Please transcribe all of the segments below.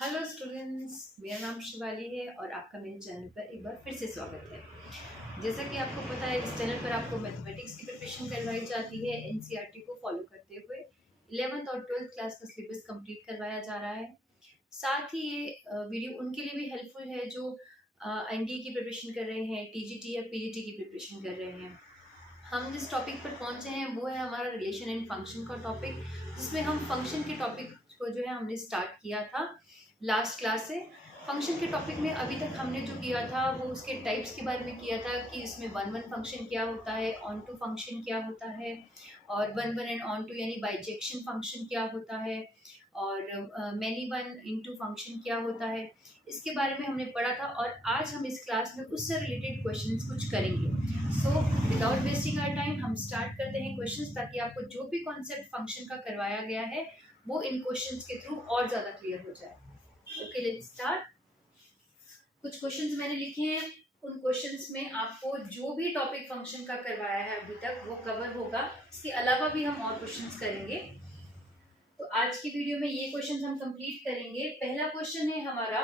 Hello students, मेरा नाम शिवाली है और आपका मेरे चैनल पर एक बार फिर से स्वागत है। जैसा कि आपको पता है, इस चैनल पर आपको मैथमेटिक्स की प्रिपरेशन करवाई जाती है। एनसीईआरटी को फॉलो करते हुए 11th और 12th क्लास का सिलेबस कंप्लीट करवाया जा रहा है। साथ ही ये वीडियो उनके लिए भी हेल्पफुल है जो एनडीए की प्रिपरेशन कर रहे हैं, टीजीटी या पीजीटी की प्रिपरेशन कर रहे हैं। हम जिस टॉपिक पर पहुंचे हैं वो है हमारा रिलेशन एंड फंक्शन का टॉपिक, जिसमें हम फंक्शन के टॉपिक को जो है हमने स्टार्ट किया था लास्ट क्लास से। फंक्शन के टॉपिक में अभी तक हमने जो किया था वो उसके टाइप्स के बारे में किया था कि इसमें वन वन फंक्शन क्या होता है, ऑन टू फंक्शन क्या होता है, और one one and onto यानी बाइजेक्शन फंक्शन क्या होता है, और मैनी वन इनटू फंक्शन क्या होता है। इसके बारे में हमने पढ़ा था और आज हम इस क्लास में उससे रिलेटेड क्वेश्चंस कुछ करेंगे। So without wasting our time हम स्टार्ट करते हैं क्वेश्चंस, ताकि आपको जो भी कॉन्सेप्ट फंक्शन का करवाया गया है वो इन क्वेश्चंस के थ्रू और ज़्यादा क्लियर हो जाए। Okay, let's start. कुछ क्वेश्चंस मैंने लिखे हैं, उन क्वेश्चंस में आपको जो भी टॉपिक फंक्शन का करवाया है अभी तक वो कवर होगा। इसके अलावा भी हम और क्वेश्चंस करेंगे। तो आज की वीडियो में ये क्वेश्चंस हम कंप्लीट करेंगे। पहला क्वेश्चन है हमारा,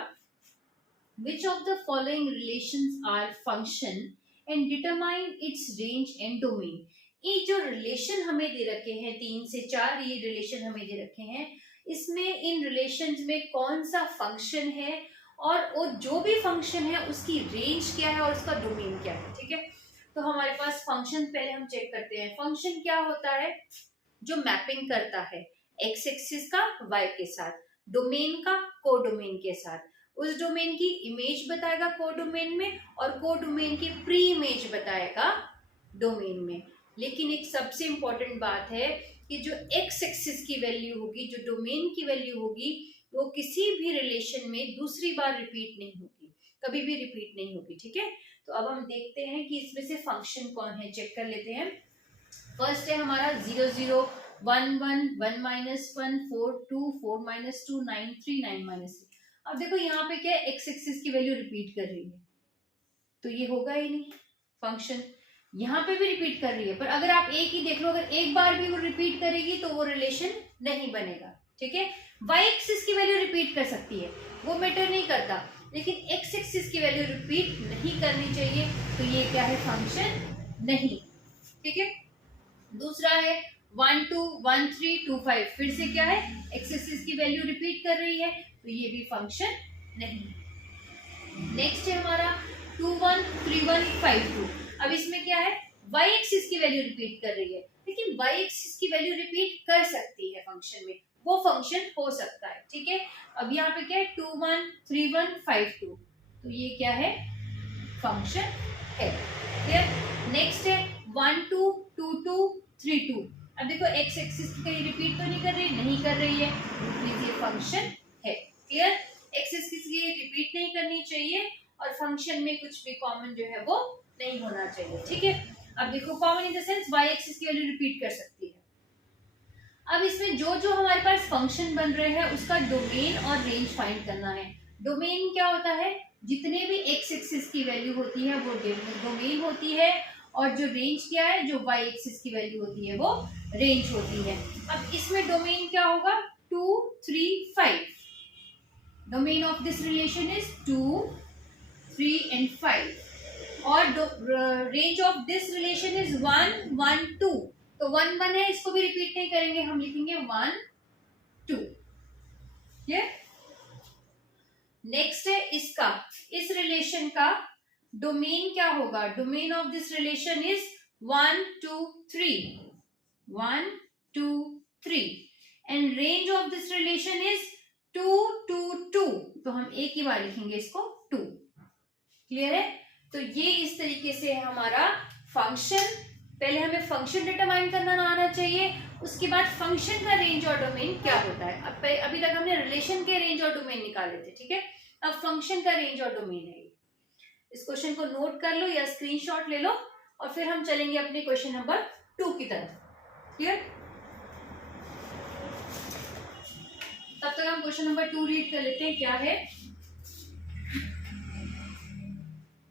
which of the following relations are function and determine its range and domain. ये जो रिलेशन हमें दे रखे हैं, 3 से 4 ये रिलेशन हमें दे रखे हैं, इसमें इन रिलेशंस में कौन सा फंक्शन है और वो जो भी फंक्शन है उसकी रेंज क्या है और उसका डोमेन क्या है। ठीक है, तो हमारे पास फंक्शन पहले हम चेक करते हैं। फंक्शन क्या होता है? जो मैपिंग करता है एक्स एक्सिस का वाई के साथ, डोमेन का को डोमेन के साथ, उस डोमेन की इमेज बताएगा को डोमेन में और को डोमेन की प्री इमेज बताएगा डोमेन में। लेकिन एक सबसे इंपॉर्टेंट बात है कि जो एक्स एक्सिस की वैल्यू होगी, जो डोमेन की वैल्यू होगी, वो किसी भी रिलेशन में दूसरी बार रिपीट नहीं होगी, कभी भी रिपीट नहीं होगी। ठीक है, तो अब हम देखते हैं कि इसमें से फंक्शन कौन है, चेक कर लेते हैं। फर्स्ट है हमारा 0 0 1 1 1 -1 4 2 4 -2 9 3 9 -3। अब देखो यहाँ पे क्या है, एक्स एक्सिस की वैल्यू रिपीट कर रही है, तो ये होगा ही नहीं फंक्शन। यहाँ पे भी रिपीट कर रही है, पर अगर आप एक ही देख लो, अगर एक बार भी वो रिपीट करेगी तो वो रिलेशन नहीं बनेगा। ठीक है, वाई एक्सिस की वैल्यू रिपीट कर सकती है, वो मैटर नहीं करता, लेकिन एक्स एक्सिस की वैल्यू रिपीट नहीं करनी चाहिए, तो ये क्या है, फंक्शन नहीं। ठीक है, दूसरा है 1 2 1 3 2 5, फिर से क्या है, एक्स एक्सिस की वैल्यू रिपीट कर रही है, तो ये भी फंक्शन नहीं। नेक्स्ट है हमारा 2 1 3 1 5 2। अब इसमें क्या है, वाई एक्सिस की वैल्यू रिपीट कर रही है, लेकिन वाई एक्सिस की वैल्यू रिपीट कर सकती है फंक्शन में, वो फंक्शन हो सकता है। ठीक है, अब यहाँ पे क्या है, 2 1 3 1 5 2, तो ये क्या है, फंक्शन है। क्लियर। नेक्स्ट है 1 2 2 2 3 2। अब देखो एक्स एक्सिस की कहीं रिपीट तो नहीं कर रही, नहीं कर रही है, तो ये फंक्शन है। क्लियर, एक्स एक्सिस की रिपीट नहीं करनी चाहिए और फंक्शन में कुछ भी कॉमन जो है वो नहीं होना चाहिए। ठीक है, अब देखो common in the sense why axis की वैल्यू रिपीट कर सकती है। अब इसमें जो जो हमारे पास फंक्शन बन रहे हैं उसका डोमेन और रेंज फाइंड करना है। डोमेन क्या होता है, जितने भी एक्स एक्सिस की वैल्यू होती है वो डोमेन होती है, और जो रेंज क्या है, जो वाई एक्सिस की वैल्यू होती है वो रेंज होती है। अब इसमें डोमेन क्या होगा, 2 3 5। Domain of this relation is 2 3 and 5, और range of this relation is 1 1 2। तो 1 1 है, इसको भी रिपीट नहीं करेंगे, हम लिखेंगे 1 2। क्लियर। नेक्स्ट है इसका, इस रिलेशन का डोमेन क्या होगा, domain of this relation is 1 2 3 1 2 3, and range of this relation is 2 2 2। तो हम एक ही बार लिखेंगे इसको 2। क्लियर है, तो ये इस तरीके से है हमारा फंक्शन। पहले हमें फंक्शन डिटरमाइन करना आना चाहिए, उसके बाद फंक्शन का रेंज और डोमेन क्या होता है। अब अभी तक हमने रिलेशन के रेंज और डोमेन निकाले थे। ठीक है, अब फंक्शन का रेंज और डोमेन है। इस क्वेश्चन को नोट कर लो या स्क्रीनशॉट ले लो और फिर हम चलेंगे अपने क्वेश्चन नंबर 2 की तरफ। क्लियर, तब तक हम क्वेश्चन नंबर 2 रीड कर लेते हैं। क्या है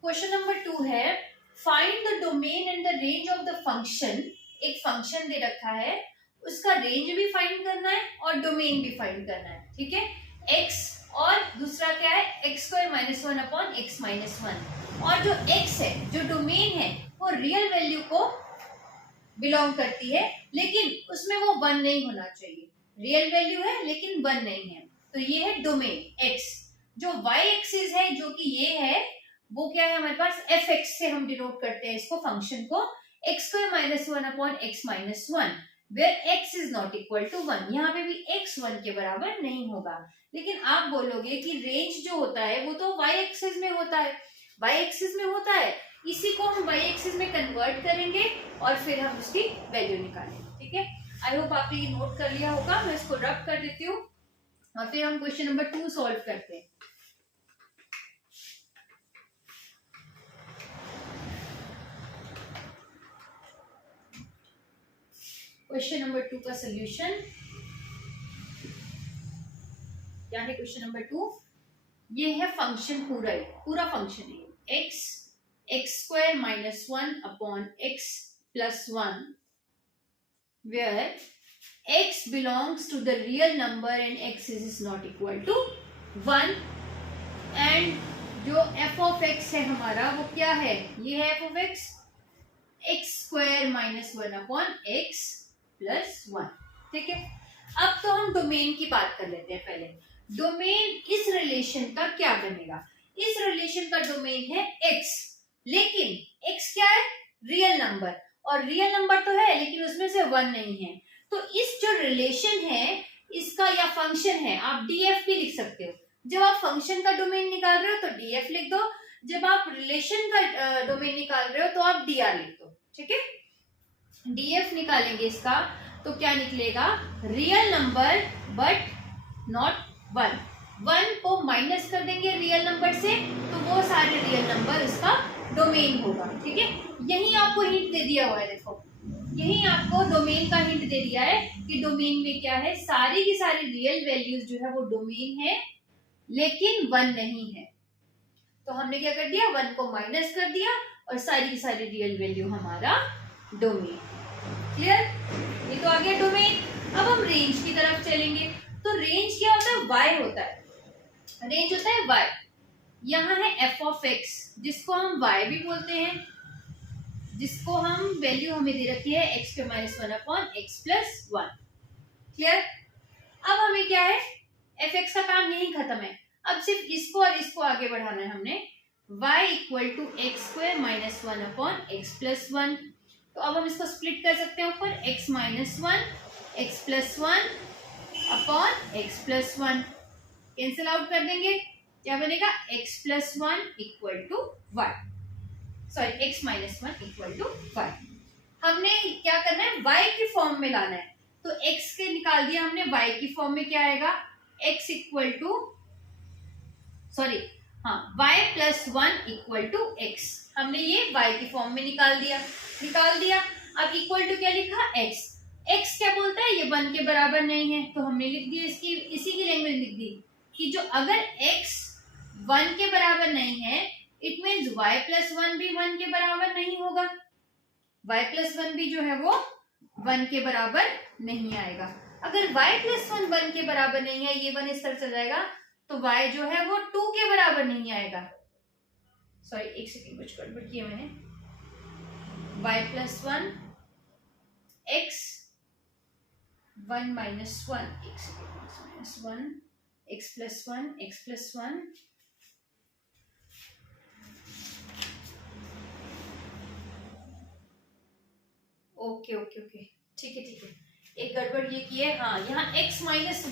क्वेश्चन नंबर 2 है, find the domain and the range of the function. एक फंक्शन दे रखा है, उसका रेंज भी फाइंड करना है और डोमेन भी फाइंड करना है। ठीक है, एक्स और दूसरा क्या है x square minus one upon x minus one. और जो एक्स है, जो डोमेन है, वो रियल वैल्यू को बिलोंग करती है, लेकिन उसमें वो वन नहीं होना चाहिए। रियल वैल्यू है लेकिन वन नहीं है, तो ये है डोमेन एक्स। जो वाई एक्सिस है, जो कि ये है, वो क्या है हमारे पास एफ एक्स से हम डिनोट करते हैं इसको, फंक्शन को, x square minus one upon x minus one, where x is not equal to one. यहाँ पे भी एक्स वन के बराबर नहीं होगा। लेकिन आप बोलोगे कि रेंज जो होता है वो तो वाई एक्सिस में होता है, वाई एक्सिस में होता है, इसी को हम वाई एक्सिस में कन्वर्ट करेंगे और फिर हम उसकी वैल्यू निकालेंगे। ठीक है, आई होप आपने ये नोट कर लिया होगा। मैं इसको रब कर देती हूँ और फिर हम क्वेश्चन नंबर 2 सॉल्व करते हैं। क्वेश्चन नंबर 2 का सोल्यूशन क्या है? क्वेश्चन नंबर 2 ये है फंक्शन, पूरा फंक्शन है x square minus one upon x plus one, where x belongs to the real number and x is not equal to 1, and जो f of x है हमारा वो क्या है? ये है f of x square minus one upon x plus one. ठीक है, अब तो हम डोमेन की बात कर लेते हैं। पहले डोमेन इस रिलेशन का क्या बनेगा? इस रिलेशन का डोमेन है x, लेकिन x क्या है? रियल नंबर, और रियल नंबर तो है लेकिन उसमें से वन नहीं है। तो इस जो रिलेशन है इसका या फंक्शन है, आप df भी लिख सकते हो। जब आप फंक्शन का डोमेन निकाल रहे हो तो df लिख दो, जब आप रिलेशन का डोमेन निकाल रहे हो तो आप dr लिख दो। ठीक है, df निकालेंगे इसका तो क्या निकलेगा? Real number but not one. One को माइनस कर देंगे रियल नंबर से तो वो सारे रियल नंबर उसका डोमेन होगा। ठीक है, यही आपको हिंट दे दिया हुआ है। देखो, यही आपको डोमेन का हिंट दे दिया है कि डोमेन में क्या है, सारी की सारी रियल वैल्यूज जो है वो डोमेन है लेकिन वन नहीं है। तो हमने क्या कर दिया? वन को माइनस कर दिया और सारी की सारी रियल वैल्यू हमारा डोमेन। क्लियर? ये तो आ गया डोमेन। अब हम रेंज की तरफ चलेंगे। तो रेंज क्या होता है? वाई होता है। रेंज होता है वाई। यहाँ है एफ ऑफ एक्स, जिसको हम वाई भी बोलते हैं, जिसको हम वैल्यू हमें दे रखी है x square minus one upon x plus one. Clear? अब हमें क्या है, एफ एक्स का काम यही खत्म है। अब सिर्फ इसको और इसको आगे बढ़ाना है हमने। y equal to x square minus one upon x plus one. तो अब हम इसको स्प्लिट कर सकते हैं ऊपर, x minus one x plus one upon x plus one, cancel out कर देंगे। क्या बनेगा? X plus one equal to y, sorry x minus one equal to y. हमने क्या करना है? y की फॉर्म में लाना है। तो x के निकाल दिया हमने, y की फॉर्म में क्या आएगा? x equal to y plus one equal to x. हमने ये y की फॉर्म में निकाल दिया। अब इक्वल टू क्या लिखा? x क्या बोलता है? ये वन के बराबर नहीं है, तो हमने लिख दिया इसी की लैंग्वेज लिख दी कि जो अगर x वन के बराबर नहीं है, it means y plus one भी वन के बराबर नहीं होगा। y प्लस वन भी जो है वो वन के बराबर नहीं आएगा। अगर y प्लस वन वन के बराबर नहीं है, ये वन इस तरफ चल जाएगा, तो y जो है वो टू के बराबर नहीं आएगा। सॉरी, एक सेकेंड, कुछ गड़बड़ किया मैंने। y plus one x one minus one, एक second, minus one x plus one okay, ठीक है। एक गड़बड़ ये की है, हाँ, यहाँ x माइनस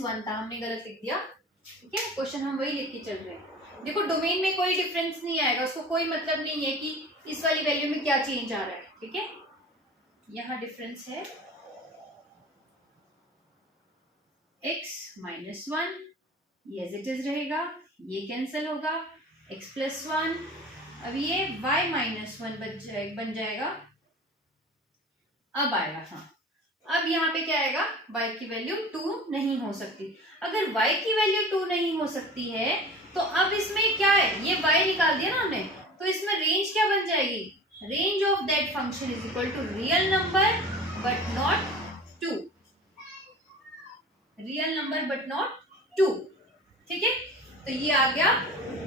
वन था, हमने गलत लिख दिया। ठीक है, क्वेश्चन हम वही लिख के चल रहे हैं। देखो, डोमेन में कोई डिफरेंस नहीं आएगा, उसको कोई मतलब नहीं है कि इस वाली वैल्यू में क्या चेंज आ रहा है। ठीक है, यहाँ डिफरेंस है x माइनस वन, ये एज इट इज रहेगा, ये कैंसिल होगा, x प्लस वन, अब ये y माइनस वन बन जाएगा। अब आएगा, हाँ, अब यहाँ पे क्या आएगा? y की वैल्यू 2 नहीं हो सकती। अगर y की वैल्यू 2 नहीं हो सकती है तो अब इसमें क्या है? ये y निकाल दिया ना हमने, तो इसमें रेंज क्या बन जाएगी? Range of that function is equal to real number but not 2। Real number but not 2। ठीक है, तो ये आ गया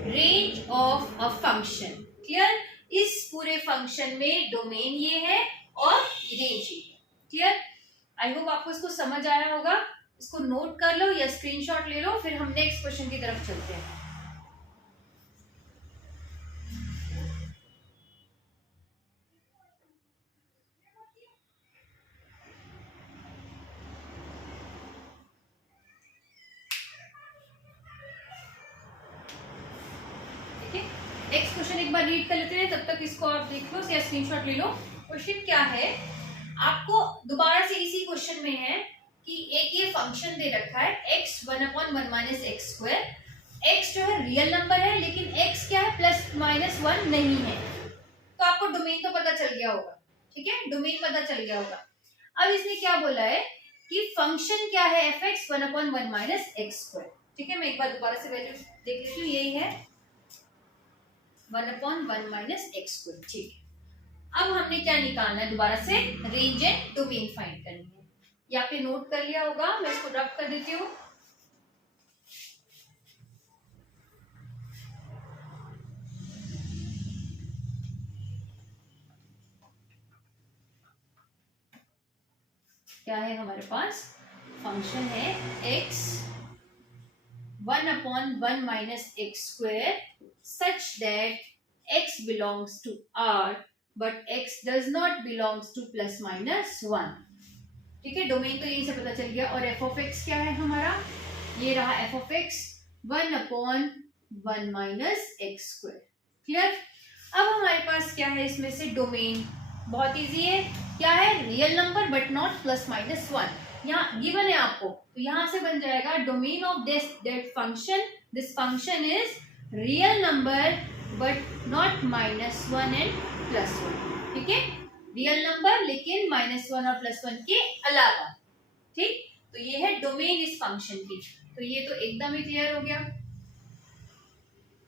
range of a function. Clear, इस पूरे फंक्शन में डोमेन ये है और रेंज ये है। क्लियर, आई होप आपको इसको समझ आया होगा। इसको नोट कर लो या स्क्रीनशॉट ले लो, फिर हम नेक्स्ट क्वेश्चन की तरफ चलते हैं। नेक्स्ट क्वेश्चन एक बार रीड कर लेते हैं, तब तक इसको आप देख लो या स्क्रीनशॉट ले लो। क्वेश्चन क्या है, आपको दोबारा से इसी क्वेश्चन में है कि एक ये फंक्शन दे रखा है x 1/1 minus x square. x जो है रियल नंबर है, लेकिन x क्या है, प्लस माइनस 1 नहीं है। तो आपको डोमेन तो पता चल गया होगा। ठीक है, डोमेन पता चल गया होगा। अब इसने क्या बोला है कि फंक्शन क्या है, f(x) 1/1 माइनस एक्स स्क्वायर। ठीक है, मैं एक बार दोबारा से वैल्यू देख लेती हूँ, यही है 1/1 माइनस एक्स स्क्वायर। ठीक है, अब हमने क्या निकालना है, दोबारा से रेंज एंड डोमेन फाइंड करनी है। ये आपने नोट कर लिया होगा, मैं इसको रब कर देती हूँ। क्या है हमारे पास, फंक्शन है x 1/1 minus x square such that x belongs to R but x does not belongs to plus minus 1। ठीक है, डोमेन तो यहीं से पता चल गया। और f of x क्या है हमारा, ये रहा f of x 1/1 minus x square. Clear, अब हमारे पास क्या है इसमें से डोमेन, बहुत इजी है। क्या है, real number but not plus minus 1। यहाँ गिवन है आपको, तो यहाँ से बन जाएगा domain of this function, this function is real number but not minus 1 and plus 1। ठीक है, रियल नंबर लेकिन माइनस 1 और प्लस 1 के अलावा। ठीक, तो ये है डोमेन इस फंक्शन की। तो ये तो एकदम ही क्लियर हो गया।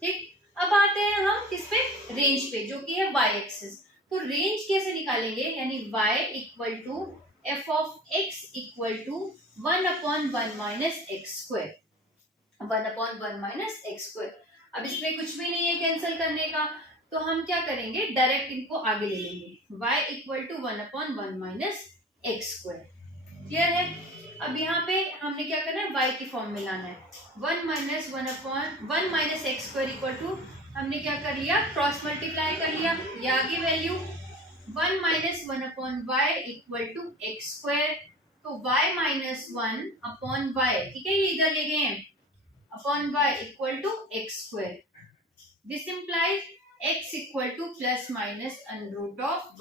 ठीक, अब आते हैं हम किस पे, रेंज पे, जो कि है y एक्सिस। तो रेंज कैसे निकालेंगे, यानी y equal to f of x equal to 1/1 minus x square, 1/1 minus x square. अब इसमें कुछ भी नहीं है कैंसिल करने का, तो हम क्या करेंगे, डायरेक्ट इनको आगे ले लेंगे। y equal to 1/1 minus x square. Clear है, अब यहाँ पे हमने क्या करना है, y की फॉर्म में लाना है। 1 minus x square equal to, हमने क्या कर लिया, क्रॉस मल्टीप्लाई कर लिया, ये आगे value 1 minus 1/y equal to x square. तो y माइनस 1/y, ठीक है, ये इधर ले गए हैं, upon y equal to x square. This implies x equal to plus minus under root of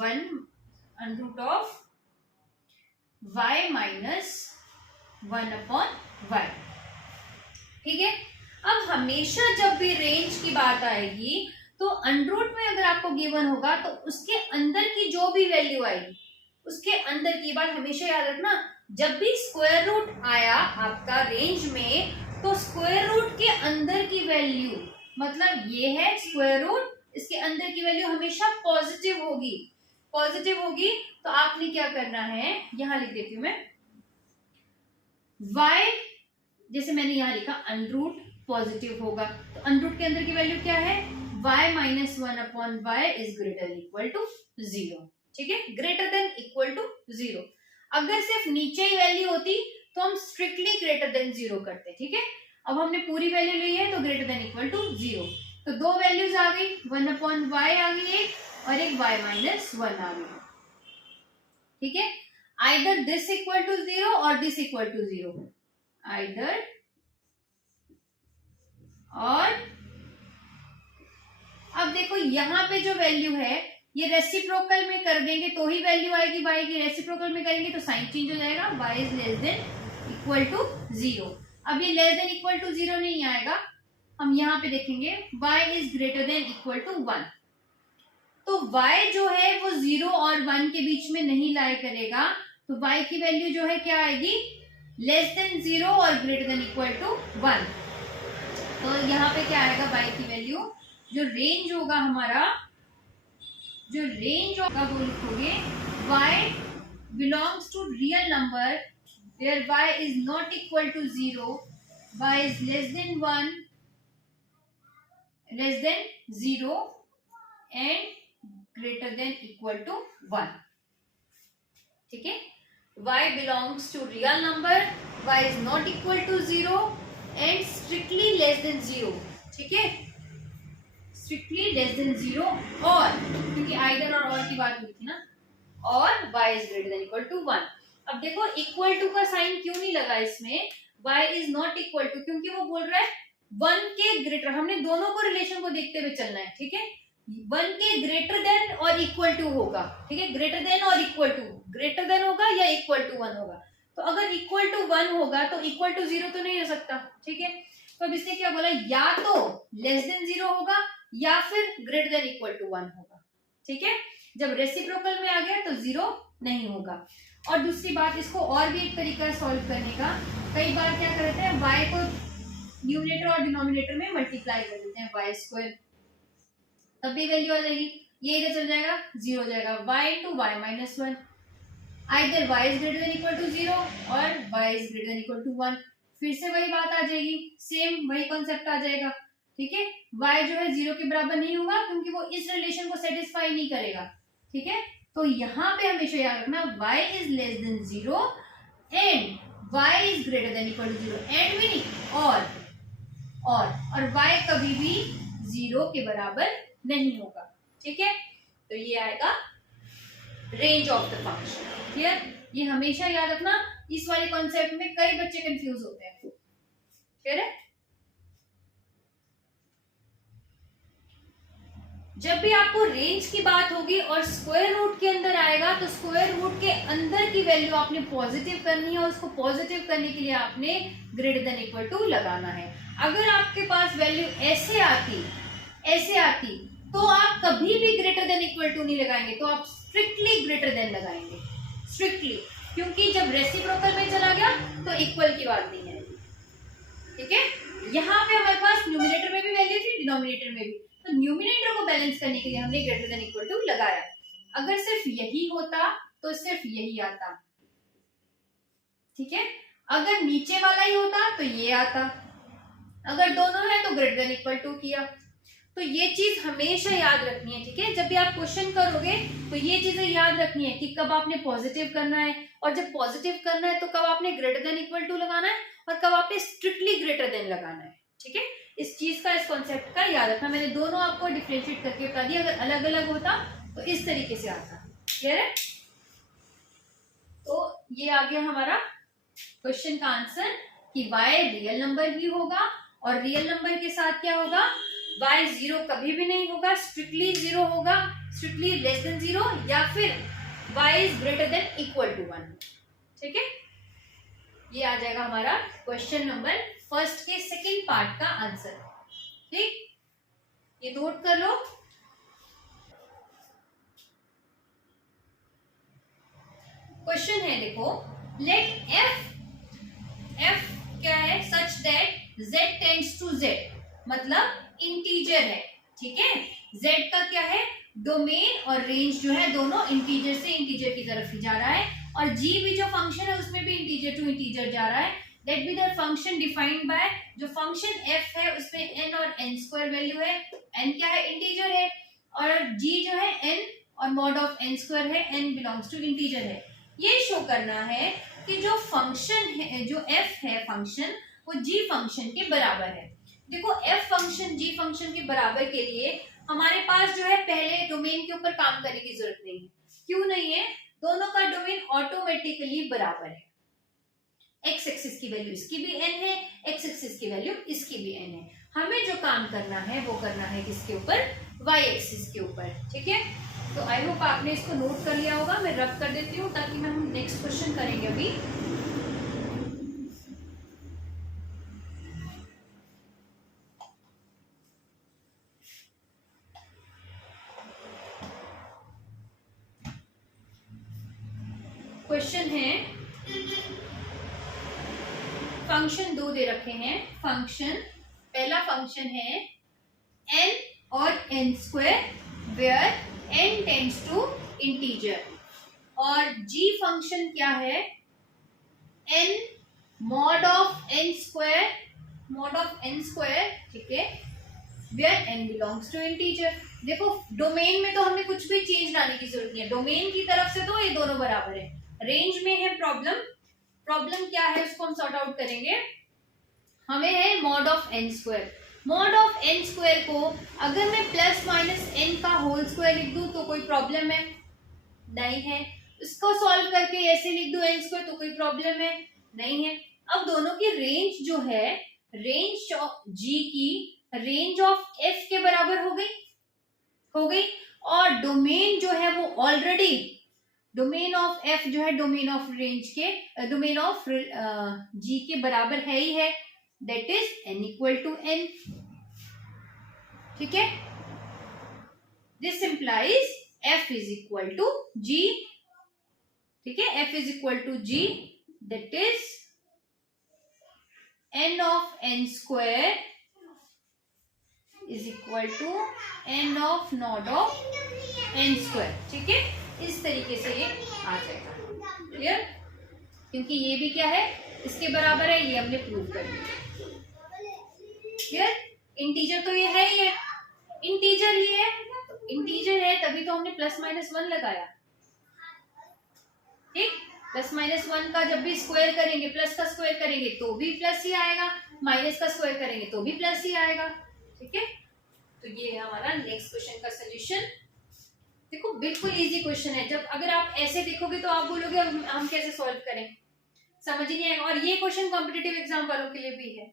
y minus 1/y। ठीक है, अब हमेशा जब भी रेंज की बात आएगी तो अंडररूट में अगर आपको गिवन होगा तो उसके अंदर की जो भी वैल्यू आएगी, उसके अंदर की बात हमेशा याद रखना। जब भी स्क्वायर रूट आया आपका रेंज में, तो स्क्वायर रूट के अंदर की वैल्यू, मतलब ये है स्क्वायर रूट, इसके अंदर की वैल्यू हमेशा पॉजिटिव होगी। पॉजिटिव होगी तो आपने क्या करना है, यहां लिख देती हूं मैं, y, जैसे मैंने यहां लिखा अंडरूट पॉजिटिव होगा, तो अंडरूट के अंदर की वैल्यू क्या है, y minus 1/y is greater equal to 0। ठीक है, ग्रेटर देन इक्वल टू 0। अगर सिर्फ नीचे ही वैल्यू होती तो हम स्ट्रिक्टली ग्रेटर देन 0 करते। ठीक है, अब हमने पूरी वैल्यू ली है तो ग्रेटर देन इक्वल टू 0। तो दो वैल्यूज आ गई, 1/y आ गई एक, और एक y माइनस 1 आ गई। ठीक है, आइदर दिस इक्वल टू 0 और दिस इक्वल टू 0, आइदर और। अब देखो यहाँ पे जो वैल्यू है ये रेसिप्रोकल में कर देंगे तो ही वैल्यू आएगी y की, रेसिप्रोकल में करेंगे तो साइन चेंज हो जाएगा, y is less than equal to 0। अब ये लेस देन इक्वल टू 0 नहीं आएगा, हम यहाँ पे देखेंगे y is greater than equal to 1। तो y जो है वो 0 और 1 के बीच में नहीं लाई करेगा, तो y की वैल्यू जो है क्या आएगी, लेस देन 0 और ग्रेटर देन इक्वल टू 1। तो यहाँ पे क्या आएगा, y की वैल्यू, जो रेंज होगा हमारा, जो रेंज होगा वो लिखोगे y belongs to real number where y is not equal to 0, y is less than 1, less than 0 and greater than equal to 1. ठीक है, y belongs to real number, y is not equal to 0 and strictly less than 0. ठीक है, strictly less than 0 और, क्योंकि either और की बात हुई थी ना, और y is greater than equal to 1. अब देखो इक्वल टू का साइन क्यों नहीं लगा इसमें, y is not equal to, क्योंकि वो बोल रहा है 1 के ग्रेटर, हमने दोनों को रिलेशन को देखते हुए चलना है. ठीक है, 1 के ग्रेटर देन और इक्वल टू होगा. ठीक है, ग्रेटर देन और इक्वल टू, ग्रेटर देन होगा या इक्वल टू 1 होगा. तो अगर इक्वल टू 1 होगा तो इक्वल टू 0 तो नहीं हो सकता. ठीक है, तो अब इसने क्या बोला, या तो लेस देन 0 होगा या फिर ग्रेटर देन इक्वल टू 1 होगा. ठीक है, जब रेसिप्रोकल में आ गया तो 0 नहीं होगा. और दूसरी बात, इसको और भी एक तरीका है सॉल्व करने का. कई बार क्या करते हैं, y को न्यूमरेटर और डिनोमिनेटर में मल्टीप्लाई कर देते हैं, y स्क्वायर, तब भी वैल्यू आ जाएगी. ये इधर चल जाएगा, 0 हो जाएगा. y into y minus 1, either y is greater than equal to 0 और y is greater than equal to 1. फिर से वही बात आ जाएगी, सेम वही कॉन्सेप्ट आ जाएगा. ठीक है, y जो है 0 के बराबर नहीं होगा क्योंकि वो इस रिलेशन को सेटिस्फाई नहीं करेगा. ठीक है, तो यहाँ पे हमेशा याद रखना y is less than 0 and y is greater than equal to 0. And भी नहीं, और y कभी भी 0 के बराबर नहीं होगा. ठीक है, तो ये आएगा range of the function. Clear, ये हमेशा याद रखना. इस वाले कॉन्सेप्ट में कई बच्चे कंफ्यूज होते हैं. क्लियर है, जब भी आपको रेंज की बात होगी और स्क्वायर रूट के अंदर आएगा तो स्क्वायर रूट के अंदर की वैल्यू आपने पॉजिटिव करनी है और उसको पॉजिटिव करने के लिए आपने ग्रेटर देन इक्वल टू लगाना है. अगर आपके पास वैल्यू ऐसे आती तो आप कभी भी ग्रेटर देन इक्वल टू नहीं लगाएंगे, तो आप स्ट्रिक्टली ग्रेटर देन लगाएंगे. स्ट्रिक्टली, क्योंकि जब रेसिप्रोकल में चला गया तो इक्वल की बात नहीं है. ठीक है, यहाँ पे हमारे पास न्यूमिनेटर में भी वैल्यू थी, डिनोमिनेटर में भी, तो न्यूमिनेटर को बैलेंस करने के लिए हमने ग्रेटर देन इक्वल टू लगाया. अगर सिर्फ यही होता तो सिर्फ यही आता. ठीक है, अगर नीचे वाला ही होता तो ये आता, अगर दोनों है तो ग्रेटर देन इक्वल टू किया. तो ये चीज हमेशा याद रखनी है. ठीक है, जब भी आप क्वेश्चन करोगे तो ये चीजें याद रखनी है कि कब आपने पॉजिटिव करना है, और जब पॉजिटिव करना है तो कब आपने ग्रेटर देन इक्वल टू लगाना है और कब आपने स्ट्रिक्टली ग्रेटर देन लगाना है. ठीक है, इस चीज का, इस कॉन्सेप्ट का याद रखना. मैंने दोनों आपको डिफरेंशिएट करके बता दिया. अगर अलग अलग होता तो इस तरीके से आता. क्लियर है, तो ये आ गया हमारा क्वेश्चन का आंसर कि y रियल नंबर ही होगा और रियल नंबर के साथ क्या होगा, y 0 कभी भी नहीं होगा, स्ट्रिक्टली 0 होगा, स्ट्रिक्टली लेस देन 0 या फिर y is greater than equal to 1. ठीक है, ये आ जाएगा हमारा क्वेश्चन नंबर फर्स्ट के सेकंड पार्ट का आंसर. ठीक, ये नोट कर लो. क्वेश्चन है, देखो, लेट f क्या है, such that z tends to z, मतलब इंटीजर है. ठीक है, z का क्या है, डोमेन और रेंज जो है दोनों इंटीजर से इंटीजर की तरफ ही जा रहा है, और g भी जो फंक्शन है उसमें भी इंटीजर टू इंटीजर जा रहा है. Let b the function defined by, जो फंक्शन f है उसमें n और n स्क्वायर वैल्यू है. n क्या है, इंटीजर है, और g जो है n और मॉड ऑफ n स्क्वायर है, n बिलोंग्स टू इंटीजर है. ये शो करना है कि जो फंक्शन है, जो f है फंक्शन, वो g फंक्शन के बराबर है. देखो, f फंक्शन g फंक्शन के बराबर के लिए हमारे पास जो है पहले डोमेन के ऊपर काम करने की जरूरत नहीं है. क्यों नहीं है, दोनों का डोमेन ऑटोमेटिकली बराबर है. x एक्सिस की वैल्यू इसकी भी n है, x एक्सिस की वैल्यू इसकी भी n है. हमें जो काम करना है वो करना है किसके ऊपर, y एक्सिस के ऊपर. ठीक है, तो आई होप आपने इसको नोट कर लिया होगा. मैं रब कर देती हूँ ताकि हम नेक्स्ट क्वेश्चन करेंगे. अभी क्वेश्चन है, फंक्शन दो दे रखे हैं. फंक्शन, पहला फंक्शन है n और n square where n tends to integer, और g फंक्शन क्या है, n mod of n square, mod of n square, ठीक है, where n belongs to integer। देखो डोमेन में तो हमने कुछ भी चेंज लाने की जरूरत नहीं है, डोमेन की तरफ से तो ये दोनों बराबर है। रेंज में है प्रॉब्लम, प्रॉब्लम क्या है उसको हम सॉर्ट आउट करेंगे। हमें है mod of n square, mod of n square को अगर मैं प्लस माइनस एन का होल स्क्वायर लिख दूं तो कोई प्रॉब्लम है नहीं है, इसको सॉल्व करके ऐसे लिख दूं एन स्क्वायर तो कोई प्रॉब्लम है नहीं है। अब दोनों की रेंज जो है, रेंज ऑफ जी की रेंज ऑफ एफ के बराबर हो गई और डोमेन जो है वो ऑलरेडी डोमेन ऑफ एफ जो है डोमेन ऑफ रेंज के डोमेन ऑफ जी के बराबर है ही है, that is n equal to n, ठीक है। This implies f is equal to g, ठीक है, f is equal to g, that is n of n square is equal to n ऑफ नॉट ऑफ n स्क्वायर, ठीक है। इस तरीके से ये आ जाएगा, क्लियर, क्योंकि ये भी क्या है इसके बराबर है, ये हमने प्रूव कर दिया, क्लियर। इंटीजर तो ये है ही है, इंटीजर ही है, तो इंटीजर है तभी तो हमने प्लस माइनस 1 लगाया, ठीक। प्लस माइनस 1 का जब भी स्क्वायर करेंगे, प्लस का स्क्वायर करेंगे तो भी प्लस ही आएगा, माइनस का स्क्वायर करेंगे तो भी प्लस ही आएगा, ठीक है। तो ये है हमारा नेक्स्ट क्वेश्चन का सोल्यूशन। देखो बिल्कुल इजी क्वेश्चन है, जब अगर आप ऐसे देखोगे तो आप बोलोगे हम कैसे सॉल्व करें, समझ ही नहीं आएगा। और ये क्वेश्चन कॉम्पिटिटिव एग्जाम वालों के लिए भी है,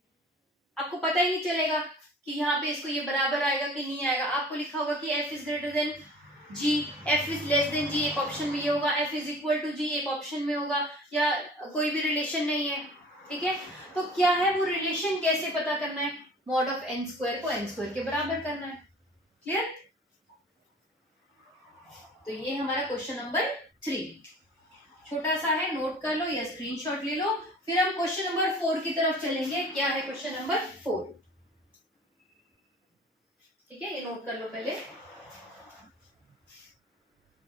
आपको पता ही नहीं चलेगा कि यहाँ पे इसको ये बराबर आएगा कि नहीं आएगा। आपको लिखा होगा कि f is greater than g, f is less than g, एक ऑप्शन में ये होगा, f is equal to g एक ऑप्शन में होगा, या कोई भी रिलेशन नहीं है, ठीक है। तो क्या है वो रिलेशन, कैसे पता करना है, मॉड ऑफ n स्क्वायर को n स्क्वायर के बराबर करना है, क्लियर। तो ये हमारा क्वेश्चन नंबर 3 छोटा सा है, नोट कर लो या स्क्रीनशॉट ले लो। फिर हम क्वेश्चन नंबर 4 की तरफ चलेंगे। क्या है क्वेश्चन नंबर 4, ठीक है, ये नोट कर लो पहले,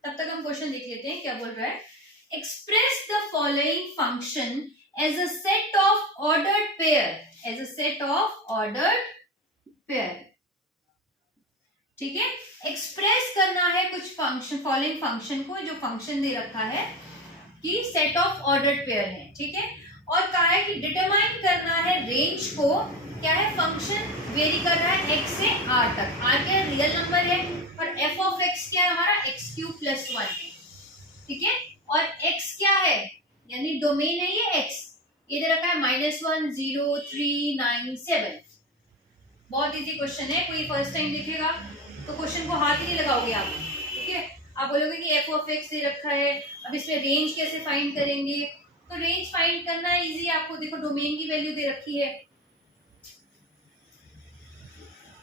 तब तक हम क्वेश्चन देख लेते हैं क्या बोल रहा है। Express the following function as a set of ordered pair, as a set of ordered pair, ठीक है। एक्सप्रेस करना है कुछ फंक्शन, फॉलोइंग फंक्शन को, जो फंक्शन दे रखा है कि सेट ऑफ ऑर्डर्ड पेयर है, ठीक है। और कहा है कि डिटरमाइन करना है रेंज को, क्या है, फंक्शन वेरी कर रहा है x से r तक, r क्या रियल नंबर है और f ऑफ x क्या है हमारा x क्यूब प्लस 1 है, ठीक है। और x क्या है, यानी डोमेन है ये x, ये दे रखा है -1 0 3 9 7। बहुत इजी क्वेश्चन है, कोई फर्स्ट टाइम देखेगा तो क्वेश्चन को हाथ ही नहीं लगाओगे आप, ठीक है। आप बोलोगे कि f ऑफ x दे रखा है, अब इसमें रेंज कैसे फाइंड करेंगे, तो रेंज फाइंड करना इजी है आपको। देखो डोमेन की वैल्यू दे रखी है,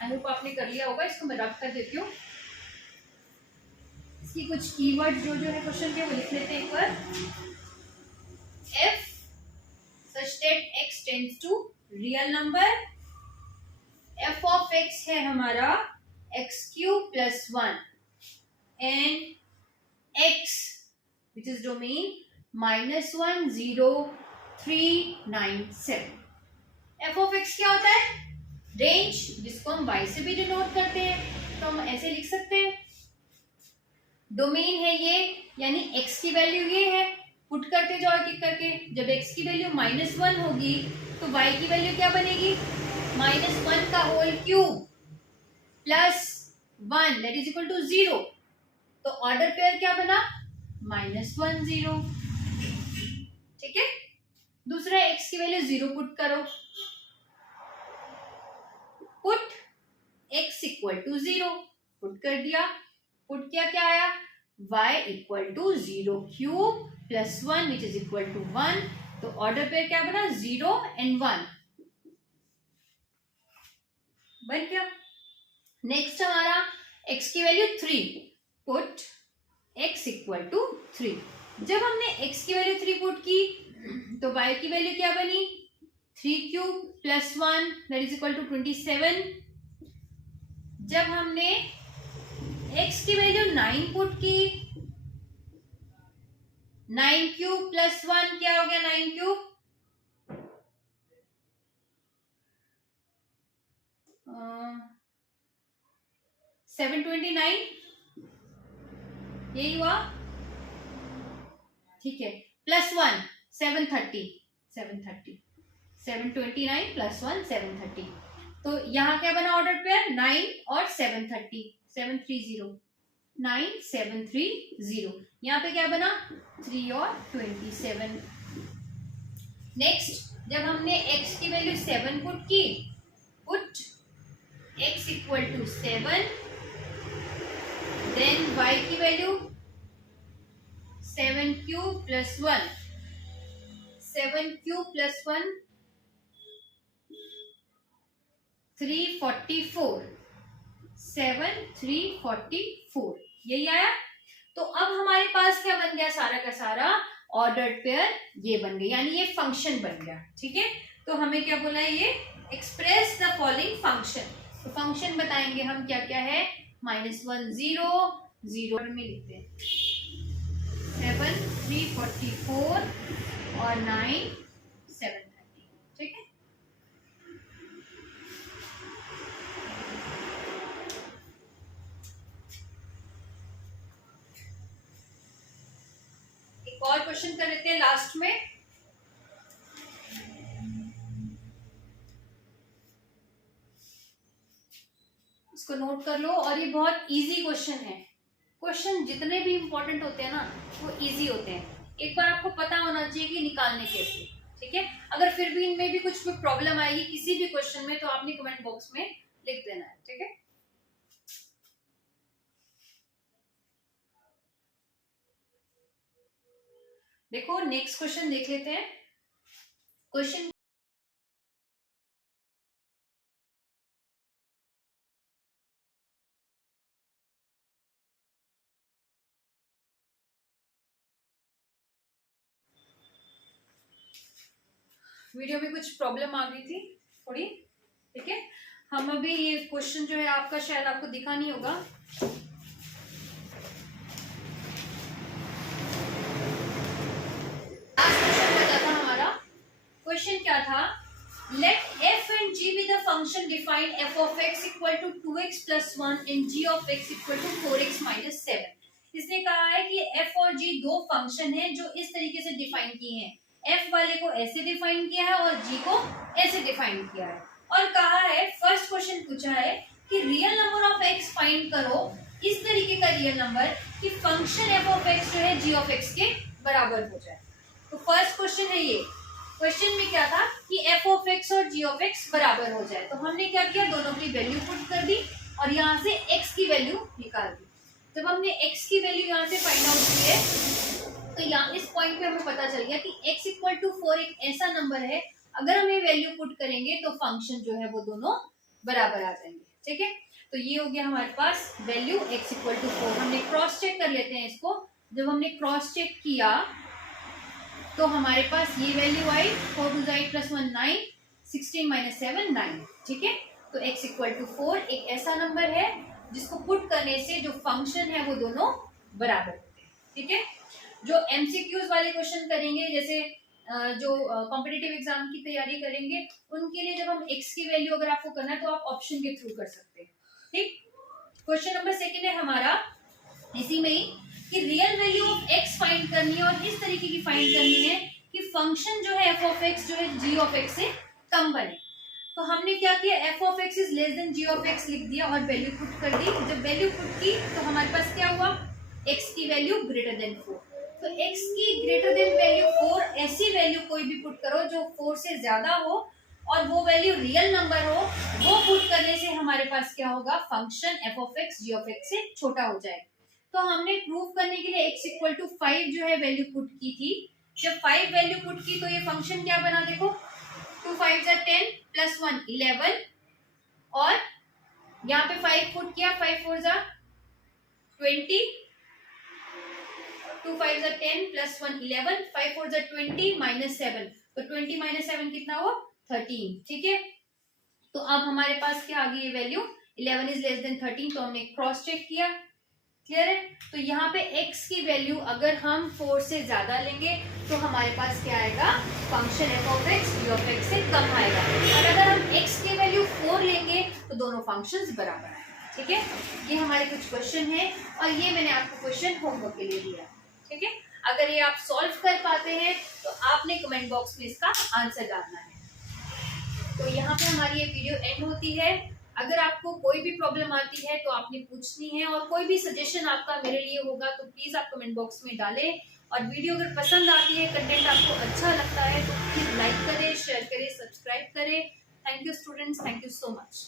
आई होप आपने कर लिया होगा, इसको मैं रख कर देती हूँ। इसकी कुछ कीवर्ड जो है क्वेश्चन के वो लिख लेते हैं एक बार। f such that x tends to real number, f of x है हमारा x cube plus 1 and x which is domain -1 0 3 9 7। f of x क्या होता है, रेंज, जिसको हम y से भी डिनोट करते हैं, तो हम ऐसे लिख सकते हैं। डोमेन है ये, यानी x की वैल्यू ये है, पुट करते जाओ एक एक करके। जब x की वैल्यू -1 होगी तो y की वैल्यू क्या बनेगी, -1 का whole cube plus 1 that is equal to 0। तो ऑर्डर पेयर क्या बना, -1 0, ठीक है। दूसरा x की वैल्यू 0 पुट करो, put x equal to 0, put कर दिया, पुट किया, क्या आया, y equal to 0 cube plus 1 which is equal to 1। तो ऑर्डर पेयर क्या बना, 0 एंड 1 बन गया। नेक्स्ट हमारा x की value 3, put x equal to 3। जब हमने x की वैल्यू 3 पुट की तो y की वैल्यू क्या बनी, 3 cube plus 1 that is equal to 27। जब हमने x की वैल्यू 9 पुट की, 9 क्यूब प्लस 1 क्या हो गया, 9 क्यूब 729 यही हुआ, ठीक है, +1 730, 729 +1 730। तो यहाँ क्या बना ऑर्डर पेयर, 9 और 730, 730, 9 730। यहाँ पे क्या बना, 3 और 27। नेक्स्ट, जब हमने x की वैल्यू 7 पुट की, पुट x = 7, देन y की वैल्यू 7 क्यूब + 1, 7 क्यूब + 1 344, 7 344, यही आया। तो अब हमारे पास क्या बन गया, सारा का सारा ऑर्डर्ड पेयर ये बन गया, यानी ये फंक्शन बन गया, ठीक है। तो हमें क्या बोला है, ये एक्सप्रेस द फॉलोइंग फंक्शन। तो फंक्शन बताएंगे हम क्या क्या है, -1 0 0 में लिखते हैं, 7 344 और 9 730, ठीक है। एक और क्वेश्चन कर लेते हैं लास्ट में। इसको नोट कर लो, और ये बहुत इजी क्वेश्चन है। क्वेश्चन जितने भी इंपॉर्टेंट होते हैं ना, वो इजी होते हैं। एक बार आपको पता होना चाहिए कि निकालने कैसे, ठीक है। अगर फिर भी इनमें भी कुछ भी प्रॉब्लम आएगी किसी भी क्वेश्चन में, तो आपने कमेंट बॉक्स में लिख देना है, ठीक है। देखो नेक्स्ट क्वेश्चन देख लेते हैं। क्वेश्चन वीडियो में कुछ प्रॉब्लम आ गई थी थोड़ी, ठीक है। हम अभी ये क्वेश्चन जो है आपका, शायद आपको दिखा नहीं होगा। लास्ट क्वेश्चन बचा था हमारा। क्वेश्चन क्या था, late f and g be the function defined f of x = 2x + 1 and g of x = 4x - 7। इसने कहा है कि f और g दो फंक्शन हैं जो इस तरीके से डिफाइन किए हैं। f वाले को ऐसे डिफाइन किया है और g को ऐसे डिफाइन किया है, और कहा है, फर्स्ट क्वेश्चन पूछा है कि real number of x find करो, इस तरीके का रियल नंबर कि फंक्शन f of x जो है g of x के बराबर हो जाए। तो फर्स्ट क्वेश्चन है ये। क्वेश्चन में क्या था कि f of x और g of x बराबर हो जाए। तो हमने क्या किया, दोनों की वैल्यू पुट कर दी और यहाँ से x की वैल्यू निकाल दी। जब हमने x की वैल्यू यहाँ से फाइंड आउट की है, तो यहाँ इस पॉइंट पे हमें पता चल गया कि x = 4 एक ऐसा नंबर है, अगर हम ये वैल्यू पुट करेंगे तो फंक्शन जो है वो दोनों बराबर आ जाएंगे, ठीक है। तो ये हो गया हमारे पास वैल्यू x = 4। हमने क्रॉस चेक कर लेते हैं इसको। जब हमने क्रॉस चेक किया तो हमारे पास ये वैल्यू आई, 4 2 8 + 1 9, 16 - 7 9, ठीक है। तो x = 4 एक ऐसा नंबर है जिसको पुट करने से जो फंक्शन है वो दोनों बराबर होते हैं, ठीक है। जो एमसीक्यूज वाले क्वेश्चन करेंगे, जैसे जो कॉम्पिटिटिव एग्जाम की तैयारी करेंगे, उनके लिए जब हम x की वैल्यू अगर आपको करना है तो आप ऑप्शन के थ्रू कर सकते हैं, ठीक। क्वेश्चन नंबर 2 है हमारा इसी में ही कि real value of x find करनी है, और इस तरीके की फाइंड करनी है कि फंक्शन जो है f of x जो है g of x से कम बने। तो हमने क्या किया, f of x is less than g of x लिख दिया और वैल्यू पुट कर दी। जब वैल्यू पुट की तो हमारे पास क्या हुआ, x की वैल्यू > 4। तो x की > वैल्यू 4, ऐसी वैल्यू कोई भी पुट करो जो 4 से ज्यादा हो और वो वैल्यू रियल नंबर हो, वो पुट करने से हमारे पास क्या होगा, function f of x g of x से छोटा हो जाए। तो हमने प्रूव करने के लिए x = 5 जो है वैल्यू पुट की थी। जब 5 वैल्यू पुट की तो ये फंक्शन क्या बना, देखो 2 5 10 + 1 11, और यहाँ पे 5 पुट किया, 5 4 20, 2 5 10 + 1 11, 5 4 20 - 7, तो 20 - 7 कितना हुआ, 13, ठीक है। तो अब हमारे पास क्या आ गई, ये वैल्यू 11 is less than 13। तो हमने क्रॉस चेक किया, क्लियर है। तो यहाँ पे x की वैल्यू अगर हम 4 से ज्यादा लेंगे तो हमारे पास क्या आएगा, function f of x g of x से कम आएगा, और अगर हम x की वैल्यू 4 लेंगे तो दोनों फंक्शंस बराबर आएंगे, ठीक है, ये हमारे कुछ क्वेश्चन हैं और ये मैंने आपको क्वेश्चन होमवर्क के लिए दिया। ठीक है, अगर ये आप सॉल्व कर पाते हैं तो आपने कमेंट बॉक्स में इसका आंसर डालना है। तो यहाँ पे हमारी ये वीडियो एंड होती है। अगर आपको कोई भी प्रॉब्लम आती है तो आपने पूछनी है, और कोई भी सजेशन आपका मेरे लिए होगा तो प्लीज आप कमेंट बॉक्स में डालें। और वीडियो अगर पसंद आती है, कंटेंट आपको अच्छा लगता है तो प्लीज लाइक करें, शेयर करें, सब्सक्राइब करें। Thank you students, thank you so much.